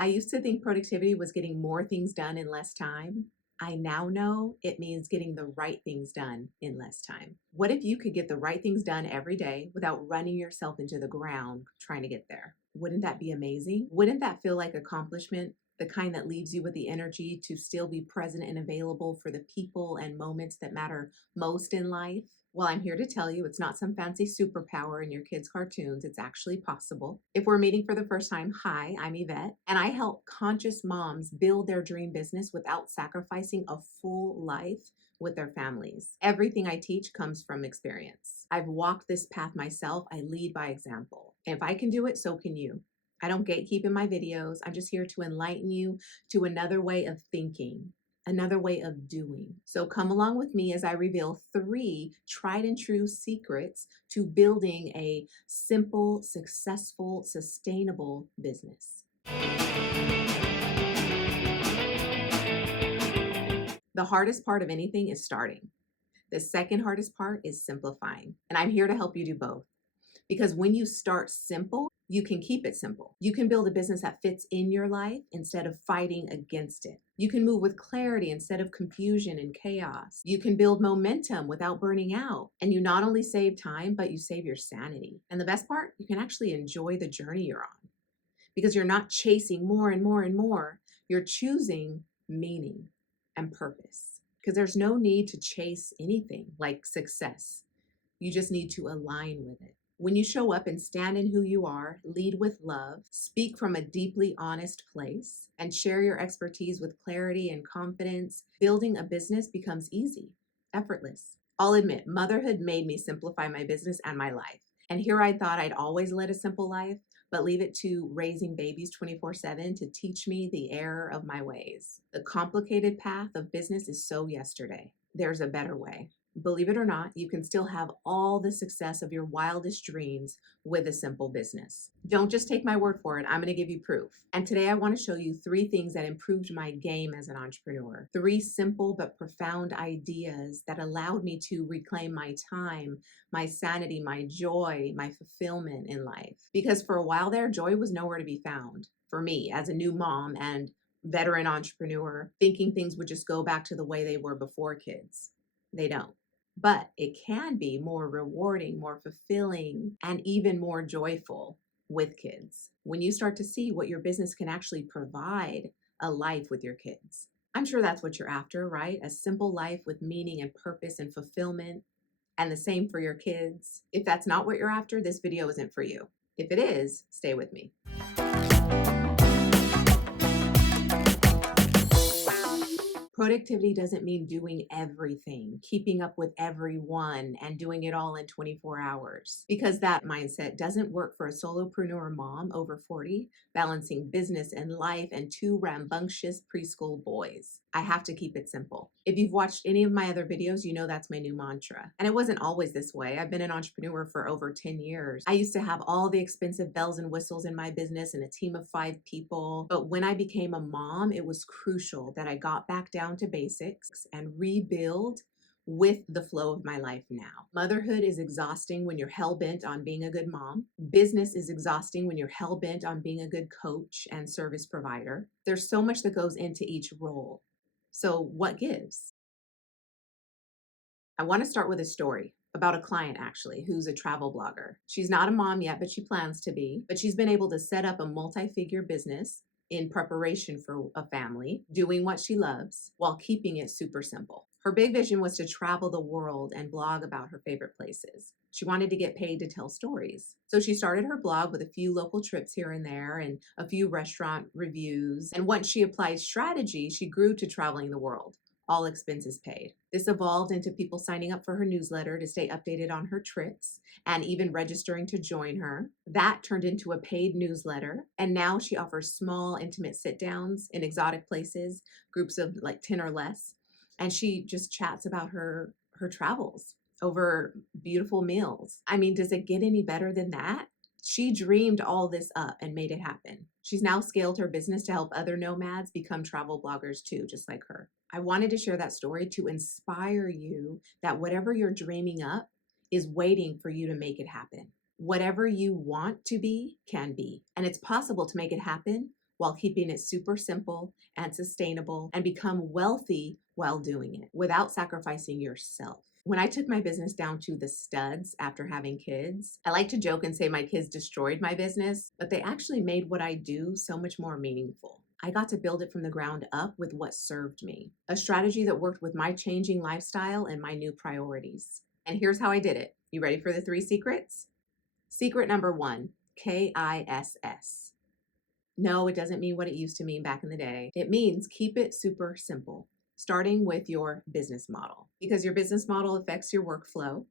I used to think productivity was getting more things done in less time. I now know it means getting the right things done in less time. What if you could get the right things done every day without running yourself into the ground trying to get there? Wouldn't that be amazing? Wouldn't that feel like accomplishment? The kind that leaves you with the energy to still be present and available for the people and moments that matter most in life? Well, I'm here to tell you it's not some fancy superpower in your kids' cartoons. It's actually possible. If we're meeting for the first time, hi, I'm Yvette, and I help conscious moms build their dream business without sacrificing a full life with their families. Everything I teach comes from experience. I've walked this path myself. I lead by example. If I can do it, so can you. I don't gatekeep in my videos. I'm just here to enlighten you to another way of thinking, another way of doing. So come along with me as I reveal 3 tried and true secrets to building a simple, successful, sustainable business. The hardest part of anything is starting. The second hardest part is simplifying. And I'm here to help you do both. Because when you start simple, you can keep it simple. You can build a business that fits in your life instead of fighting against it. You can move with clarity instead of confusion and chaos. You can build momentum without burning out. And you not only save time, but you save your sanity. And the best part, you can actually enjoy the journey you're on because you're not chasing more and more and more. You're choosing meaning and purpose because there's no need to chase anything like success. You just need to align with it. When you show up and stand in who you are, lead with love, speak from a deeply honest place, and share your expertise with clarity and confidence, building a business becomes easy, effortless. I'll admit, motherhood made me simplify my business and my life. And here I thought I'd always led a simple life, but leave it to raising babies 24/7 to teach me the error of my ways. The complicated path of business is so yesterday. There's a better way. Believe it or not, you can still have all the success of your wildest dreams with a simple business. Don't just take my word for it. I'm going to give you proof. And today I want to show you 3 things that improved my game as an entrepreneur. 3 simple but profound ideas that allowed me to reclaim my time, my sanity, my joy, my fulfillment in life. Because for a while there, joy was nowhere to be found for me as a new mom and veteran entrepreneur, thinking things would just go back to the way they were before kids. They don't. But it can be more rewarding, more fulfilling, and even more joyful with kids when you start to see what your business can actually provide a life with your kids. I'm sure that's what you're after, right? A simple life with meaning and purpose and fulfillment, and the same for your kids. If that's not what you're after, this video isn't for you. If it is, stay with me. Productivity doesn't mean doing everything, keeping up with everyone, and doing it all in 24 hours. Because that mindset doesn't work for a solopreneur mom over 40, balancing business and life and 2 rambunctious preschool boys. I have to keep it simple. If you've watched any of my other videos, you know that's my new mantra. And it wasn't always this way. I've been an entrepreneur for over 10 years. I used to have all the expensive bells and whistles in my business and a team of 5 people. But when I became a mom, it was crucial that I got back down to basics and rebuild with the flow of my life now. Motherhood is exhausting when you're hell-bent on being a good mom. Business is exhausting when you're hell-bent on being a good coach and service provider. There's so much that goes into each role. So what gives? I want to start with a story about a client actually who's a travel blogger. She's not a mom yet, but she plans to be. But she's been able to set up a multi-figure business in preparation for a family, doing what she loves while keeping it super simple. Her big vision was to travel the world and blog about her favorite places. She wanted to get paid to tell stories. So she started her blog with a few local trips here and there and a few restaurant reviews. And once she applied strategy, she grew to traveling the world, all expenses paid. This evolved into people signing up for her newsletter to stay updated on her trips and even registering to join her. That turned into a paid newsletter. And now she offers small, intimate sit-downs in exotic places, groups of like 10 or less. And she just chats about her travels over beautiful meals. I mean, does it get any better than that? She dreamed all this up and made it happen. She's now scaled her business to help other nomads become travel bloggers too, just like her. I wanted to share that story to inspire you that whatever you're dreaming up is waiting for you to make it happen. Whatever you want to be can be. And it's possible to make it happen while keeping it super simple and sustainable and become wealthy while doing it without sacrificing yourself. When I took my business down to the studs after having kids, I like to joke and say my kids destroyed my business, but they actually made what I do so much more meaningful. I got to build it from the ground up with what served me, a strategy that worked with my changing lifestyle and my new priorities. And here's how I did it. You ready for the 3 secrets? Secret number 1, KISS. No, it doesn't mean what it used to mean back in the day. It means keep it super simple, starting with your business model, because your business model affects your workflow,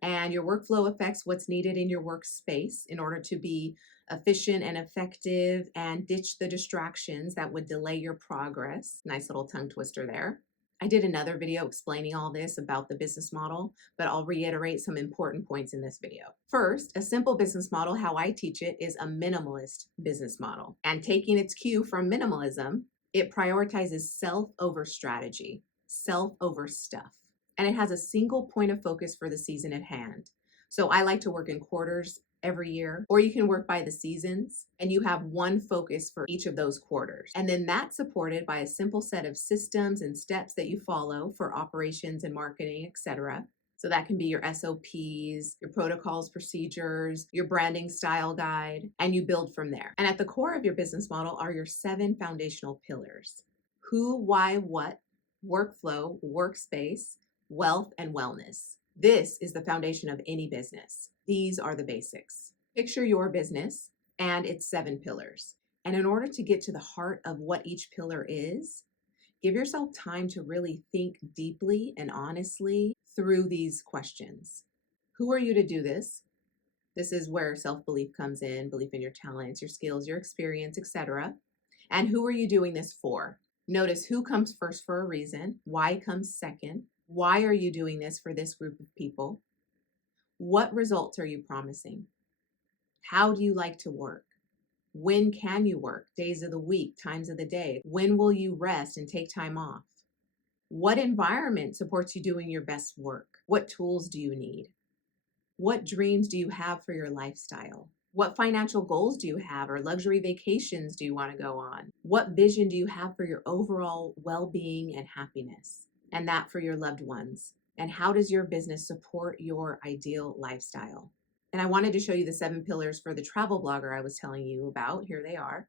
and your workflow affects what's needed in your workspace in order to be efficient and effective and ditch the distractions that would delay your progress. Nice little tongue twister there. I did another video explaining all this about the business model, but I'll reiterate some important points in this video. First, a simple business model, how I teach it, is a minimalist business model. And taking its cue from minimalism, it prioritizes self over strategy, self over stuff. And it has a single point of focus for the season at hand. So I like to work in quarters every year, or you can work by the seasons and you have one focus for each of those quarters. And then that's supported by a simple set of systems and steps that you follow for operations and marketing, etc. So that can be your SOPs, your protocols, procedures, your branding style guide, and you build from there. And at the core of your business model are your 7 foundational pillars: who, why, what, workflow, workspace, wealth, and wellness. This is the foundation of any business. These are the basics. Picture your business and its 7 pillars. And in order to get to the heart of what each pillar is, give yourself time to really think deeply and honestly through these questions. Who are you to do this? This is where self-belief comes in, belief in your talents, your skills, your experience, etc. And who are you doing this for? Notice who comes first for a reason, why comes second. Why are you doing this for this group of people? What results are you promising? How do you like to work? When can you work? Days of the week, times of the day? When will you rest and take time off? What environment supports you doing your best work? What tools do you need? What dreams do you have for your lifestyle? What financial goals do you have, or luxury vacations do you want to go on? What vision do you have for your overall well-being and happiness? And that for your loved ones? And how does your business support your ideal lifestyle? And I wanted to show you the 7 pillars for the travel blogger I was telling you about. Here they are.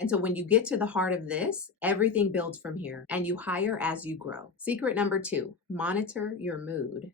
And so when you get to the heart of this, everything builds from here, and you hire as you grow. Secret number 2, monitor your mood.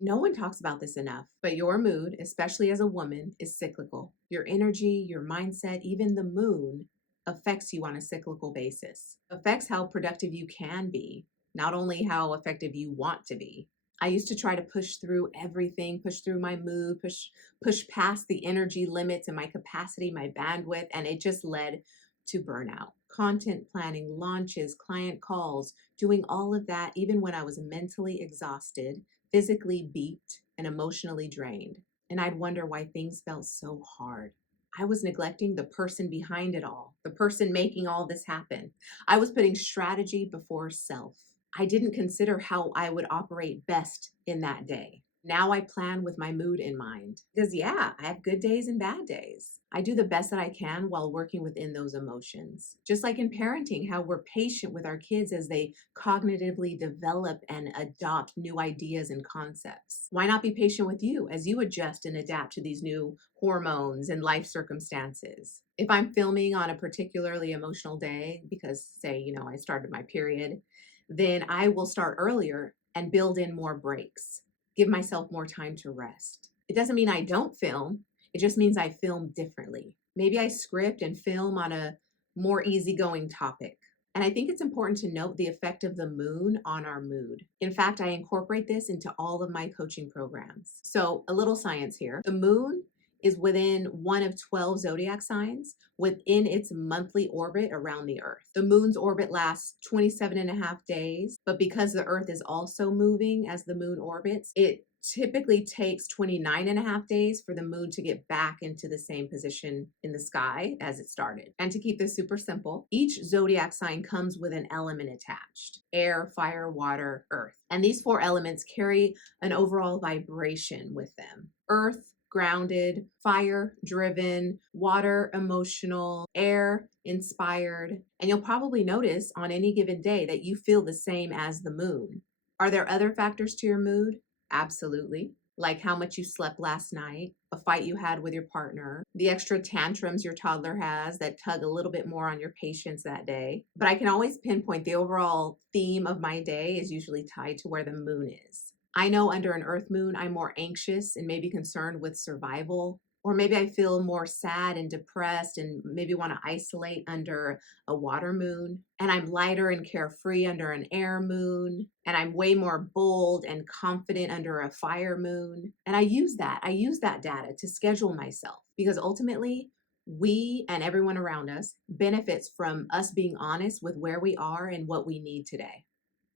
No one talks about this enough, but your mood, especially as a woman, is cyclical. Your energy, your mindset, even the moon affects you on a cyclical basis, affects how productive you can be, not only how effective you want to be. I used to try to push through everything, push through my mood, push past the energy limits and my capacity, my bandwidth, and it just led to burnout. Content planning, launches, client calls, doing all of that even when I was mentally exhausted, physically beat, and emotionally drained. And I'd wonder why things felt so hard. I was neglecting the person behind it all, the person making all this happen. I was putting strategy before self. I didn't consider how I would operate best in that day. Now I plan with my mood in mind. Because yeah, I have good days and bad days. I do the best that I can while working within those emotions. Just like in parenting, how we're patient with our kids as they cognitively develop and adopt new ideas and concepts. Why not be patient with you as you adjust and adapt to these new hormones and life circumstances? If I'm filming on a particularly emotional day, because say, I started my period, then I will start earlier and build in more breaks. Give myself more time to rest. It doesn't mean I don't film. It just means I film differently. Maybe I script and film on a more easygoing topic. And I think it's important to note the effect of the moon on our mood. In fact, I incorporate this into all of my coaching programs. So a little science here. The moon is within one of 12 zodiac signs within its monthly orbit around the Earth. The moon's orbit lasts 27 and a half days, but because the Earth is also moving as the moon orbits, it typically takes 29 and a half days for the moon to get back into the same position in the sky as it started. And to keep this super simple, each zodiac sign comes with an element attached: air, fire, water, earth. And these 4 elements carry an overall vibration with them. Earth grounded, fire driven, water emotional, air inspired. And you'll probably notice on any given day that you feel the same as the moon. Are there other factors to your mood? Absolutely. Like how much you slept last night, a fight you had with your partner, the extra tantrums your toddler has that tug a little bit more on your patience that day. But I can always pinpoint the overall theme of my day is usually tied to where the moon is. I know under an earth moon, I'm more anxious and maybe concerned with survival. Or maybe I feel more sad and depressed and maybe want to isolate under a water moon. And I'm lighter and carefree under an air moon. And I'm way more bold and confident under a fire moon. And I use that data to schedule myself because ultimately, we and everyone around us benefits from us being honest with where we are and what we need today.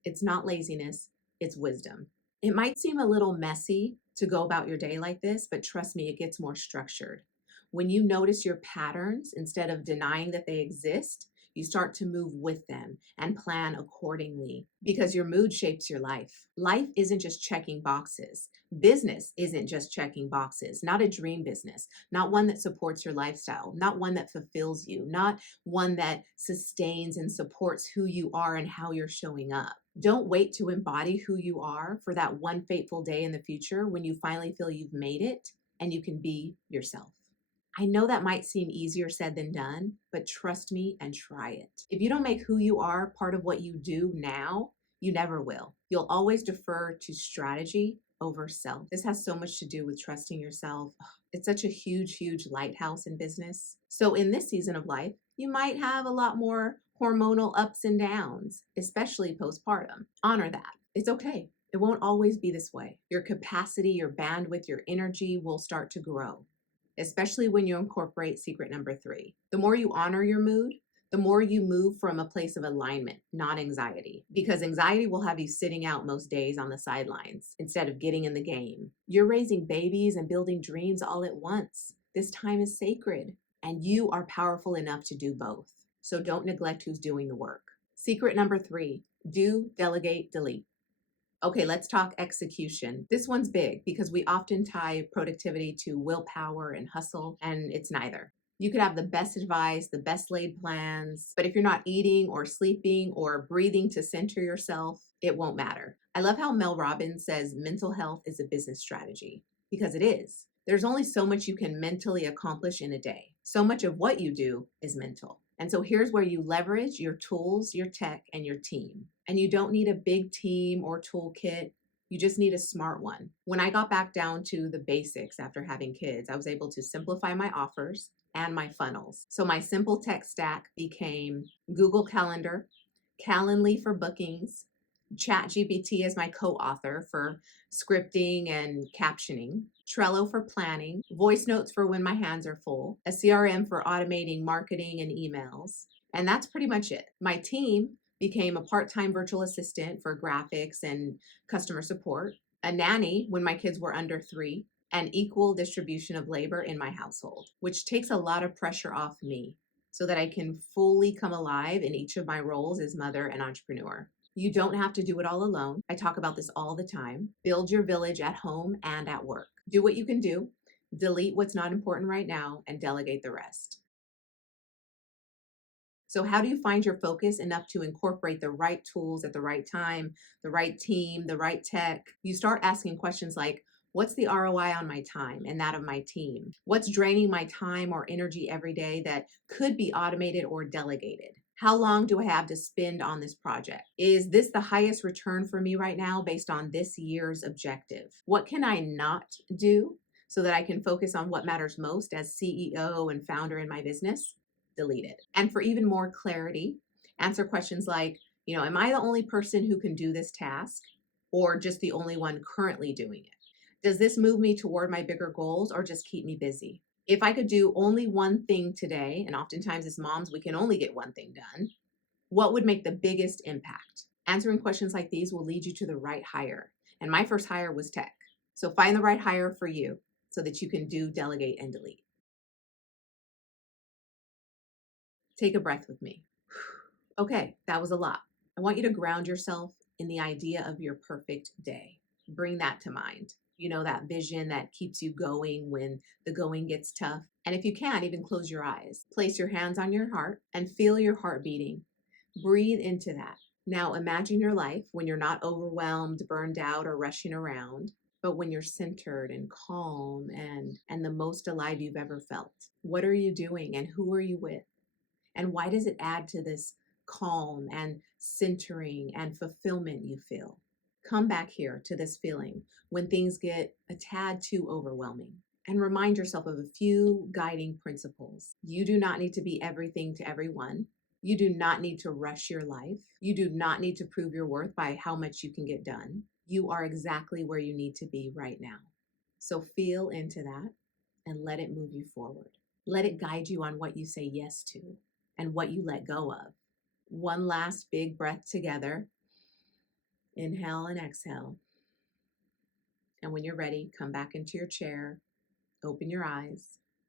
It's not laziness, it's wisdom. It might seem a little messy to go about your day like this, but trust me, it gets more structured. When you notice your patterns instead of denying that they exist, you start to move with them and plan accordingly because your mood shapes your life. Life isn't just checking boxes. Business isn't just checking boxes, not a dream business, not one that supports your lifestyle, not one that fulfills you, not one that sustains and supports who you are and how you're showing up. Don't wait to embody who you are for that one fateful day in the future when you finally feel you've made it and you can be yourself. I know that might seem easier said than done, but trust me and try it. If you don't make who you are part of what you do now, you never will. You'll always defer to strategy over self. This has so much to do with trusting yourself. It's such a huge, huge lighthouse in business. So in this season of life, you might have a lot more hormonal ups and downs, especially postpartum. Honor that. It's okay. It won't always be this way. Your capacity, your bandwidth, your energy will start to grow, especially when you incorporate secret number 3. The more you honor your mood, the more you move from a place of alignment, not anxiety. Because anxiety will have you sitting out most days on the sidelines instead of getting in the game. You're raising babies and building dreams all at once. This time is sacred, and you are powerful enough to do both. So don't neglect who's doing the work. Secret number 3, do, delegate, delete. Okay, let's talk execution. This one's big because we often tie productivity to willpower and hustle, and it's neither. You could have the best advice, the best laid plans, but if you're not eating or sleeping or breathing to center yourself, it won't matter. I love how Mel Robbins says mental health is a business strategy, because it is. There's only so much you can mentally accomplish in a day. So much of what you do is mental. And so here's where you leverage your tools, your tech, and your team. And you don't need a big team or toolkit. You just need a smart one. When I got back down to the basics after having kids, I was able to simplify my offers and my funnels. So my simple tech stack became Google Calendar, Calendly for bookings, ChatGPT as my co-author for scripting and captioning, Trello for planning, voice notes for when my hands are full, a CRM for automating marketing and emails. And that's pretty much it. My team became a part-time virtual assistant for graphics and customer support, a nanny when my kids were under 3, and equal distribution of labor in my household, which takes a lot of pressure off me so that I can fully come alive in each of my roles as mother and entrepreneur. You don't have to do it all alone. I talk about this all the time. Build your village at home and at work. Do what you can do, delete what's not important right now, and delegate the rest. So how do you find your focus enough to incorporate the right tools at the right time, the right team, the right tech? You start asking questions like, what's the ROI on my time and that of my team? What's draining my time or energy every day that could be automated or delegated? How long do I have to spend on this project? Is this the highest return for me right now based on this year's objective? What can I not do so that I can focus on what matters most as CEO and founder in my business? Delete it. And for even more clarity, answer questions like, am I the only person who can do this task or just the only one currently doing it? Does this move me toward my bigger goals or just keep me busy? If I could do only one thing today, and oftentimes as moms, we can only get one thing done, what would make the biggest impact? Answering questions like these will lead you to the right hire. And my first hire was tech. So find the right hire for you so that you can do, delegate, and delete. Take a breath with me. Okay, that was a lot. I want you to ground yourself in the idea of your perfect day. Bring that to mind. that vision that keeps you going when the going gets tough. And if you can, even close your eyes. Place your hands on your heart and feel your heart beating. Breathe into that. Now imagine your life when you're not overwhelmed, burned out, or rushing around, but when you're centered and calm and the most alive you've ever felt. What are you doing and who are you with? And why does it add to this calm and centering and fulfillment you feel? Come back here to this feeling when things get a tad too overwhelming and remind yourself of a few guiding principles. You do not need to be everything to everyone. You do not need to rush your life. You do not need to prove your worth by how much you can get done. You are exactly where you need to be right now. So feel into that and let it move you forward. Let it guide you on what you say yes to and what you let go of. One last big breath together. Inhale and exhale. And when you're ready, come back into your chair, open your eyes.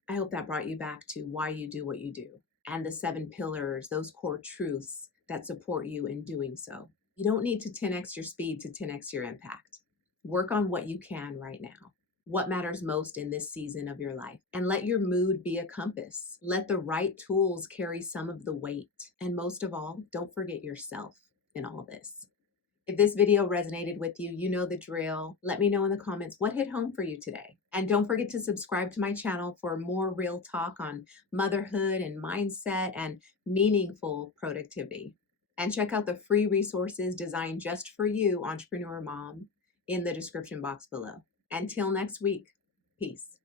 I hope that brought you back to why you do what you do and the 7 pillars, those core truths that support you in doing so. You don't need to 10x your speed to 10x your impact. Work on what you can right now. What matters most in this season of your life. And let your mood be a compass. Let the right tools carry some of the weight. And most of all, don't forget yourself in all this. If this video resonated with you, you know the drill. Let me know in the comments what hit home for you today. And don't forget to subscribe to my channel for more real talk on motherhood and mindset and meaningful productivity. And check out the free resources designed just for you, entrepreneur mom, in the description box below. Until next week, peace.